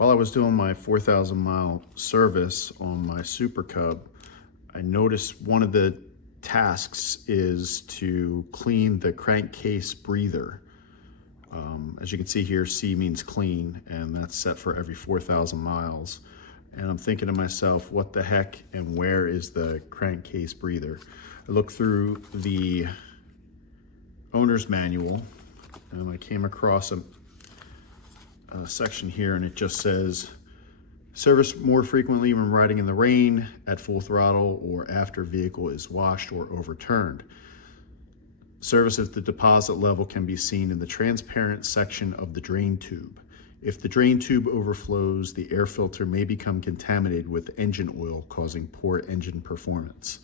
While I was doing my 4,000 mile service on my Super Cub, I noticed one of the tasks is to clean the crankcase breather. As you can see here, C means clean, and that's set for every 4,000 miles. And I'm thinking to myself, what the heck and where is the crankcase breather? I looked through the owner's manual and I came across a section here, and it just says, service more frequently when riding in the rain, at full throttle, or after vehicle is washed or overturned. Service at the deposit level can be seen in the transparent section of the drain tube. If the drain tube overflows, the air filter may become contaminated with engine oil, causing poor engine performance.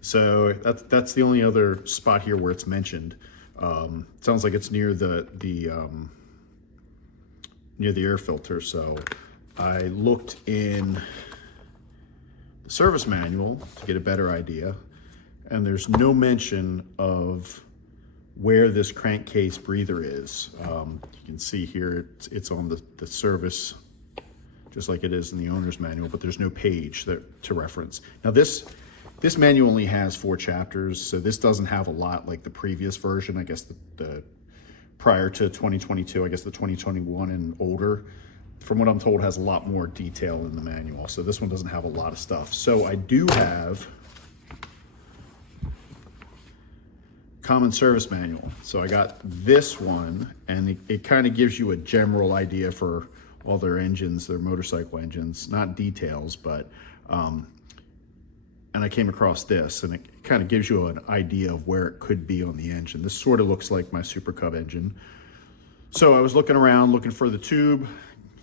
So that's the only other spot here where it's mentioned. Sounds like it's near the air filter. So I looked in the service manual to get a better idea, and there's no mention of where this crankcase breather is. You can see here it's on the service, just like it is in the owner's manual, but there's no page to reference. Now this manual only has 4 chapters, so this doesn't have a lot like the previous version. I guess the prior to 2022, I guess the 2021 and older, from what I'm told, has a lot more detail in the manual. So this one doesn't have a lot of stuff. So I do have common service manual. So I got this one, and it kind of gives you a general idea for all their engines, their motorcycle engines, not details, but, and I came across this, and it kind of gives you an idea of where it could be on the engine. This sort of looks like my Super Cub engine. So I was looking around, looking for the tube,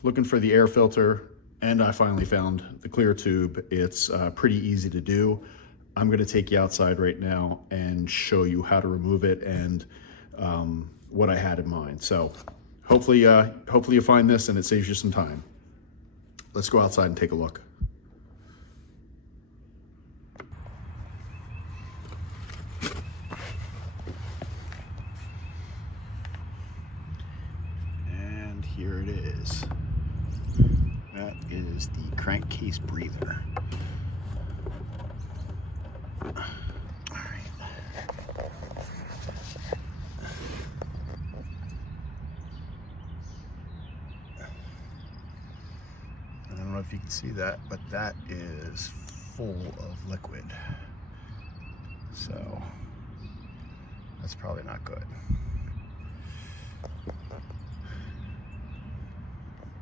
looking for the air filter, and I finally found the clear tube. It's pretty easy to do. I'm going to take you outside right now and show you how to remove it and what I had in mind. So hopefully you find this and it saves you some time. Let's go outside and take a look. And here it is. That is the crankcase breather. I don't know if you can see that, but that is full of liquid. So that's probably not good.